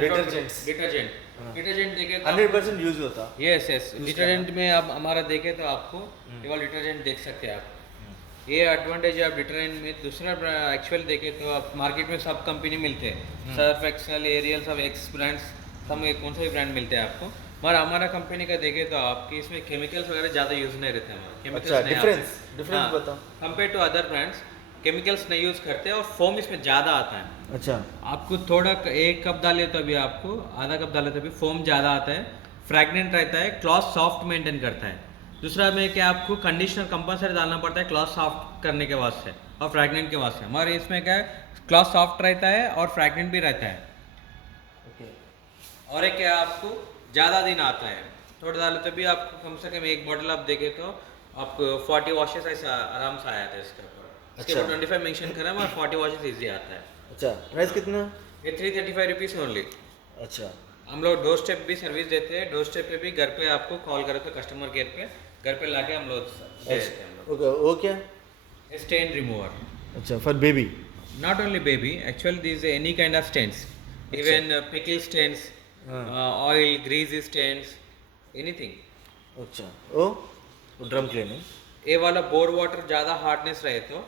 Detergents detergent देखे तो 100% use होता। यस यस डिटर्जेंट में आप हमारा देखे तो आपको केवल डिटर्जेंट देख सकते हैं आप। ये एडवांटेज है आप डिटर्जेंट में। दूसरा एक्चुअल देखे तो आप मार्केट में सब कंपनी मिलते हैं, सर्फ एक्सेल एरियल सब एक्स ब्रांड्स सब कौन सा भी ब्रांड मिलते हैं आपको। मगर हमारा कंपनी का देखे तो आपकी इसमें केमिकल्स वगैरह ज़्यादा यूज़ नहीं रहते हमारे। अच्छा, डिफरेंस बताओ। Compare to other brands chemicals नहीं यूज़ करते और फोम इसमें ज़्यादा आता है। अच्छा, आपको थोड़ा एक कप डाले तो भी आपको आधा कप डाले तो भी फोम ज़्यादा आता है, फ्रैगनेंट रहता है, क्लॉथ सॉफ्ट मेंटेन करता है। दूसरा में क्या आपको कंडीशनर कंपलसरी डालना पड़ता है क्लॉथ सॉफ्ट करने के वास्ते और फ्रैगनेंट के वास्ते। हमारे इसमें क्या है क्लॉथ सॉफ्ट रहता है और फ्रैगनेंट भी रहता है। ओके। और एक क्या आपको ज़्यादा दिन आता है, थोड़ा डाले तो भी आपको कम से कम एक बॉटल आप देखे तो आपको 40 वॉशेस ऐसा आराम से आया था इसके ऊपर। इसके ऊपर 25 मेंशन करा है और 40 वॉशेस ईजी आता है। अच्छा, प्राइस कितना? ये 335 रुपीज़ ओनली। अच्छा, हम लोग डोर स्टेप भी सर्विस देते हैं, डोर स्टेप पे भी घर पे आपको कॉल करो तो कस्टमर केयर पे घर पे लाके हम लोग दे देते हैं हम लोग। ओके, वो क्या? स्टेन रिमूवर, अच्छा, for baby. not only baby, actually these any kind of stains, even pickle stains, oil greasy stains, anything। अच्छा, ओ ड्रम क्लीनिंग। ये वाला बोर वाटर ज़्यादा हार्डनेस रहे तो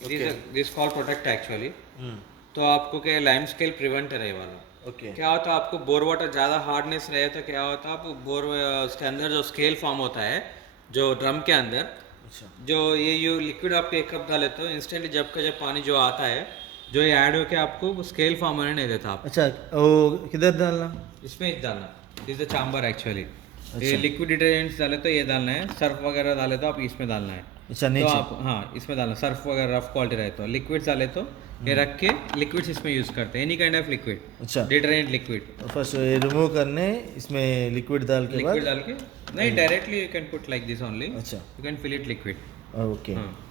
Okay. This call protect actually. तो आपको क्या लाइम स्केल प्रिवेंटर है ये वाला। ओके। क्या होता है आपको बोर वाटर ज़्यादा हार्डनेस रहे तो क्या होता है आप बोर उसके अंदर जो स्केल फॉर्म होता है जो ड्रम के अंदर, अच्छा, जो ये लिक्विड आप एक कप डाले तो इंस्टेंटली जब का जब पानी जो आता है जो ये ऐड होके आपको स्केल फॉर्म होने नहीं देता आप। अच्छा, वो किधर डालना? इसमें ही डालना, दिस द चाम्बर एक्चुअली। ये लिक्विड डिटर्जेंट्स डाले तो ये डालना है, सर्फ वगैरह डाले तो आप इसमें डालना है। अच्छा, तो नीचे। आप हाँ इसमें डालना, सर्फ वगैरह रफ क्वालिटी रहे तो लिक्विड्स डाले तो ये रख के लिक्विड्स इसमें यूज़ करते हैं, एनी काइंड ऑफ लिक्विड, अच्छा, डिटर्जेंट लिक्विड। फर्स्ट ये रिमूव करने इसमें लिक्विड डाल के लिक्विड बाद। डाल के नहीं directly you can put like this only, अच्छा, you can fill it liquid. Okay. हाँ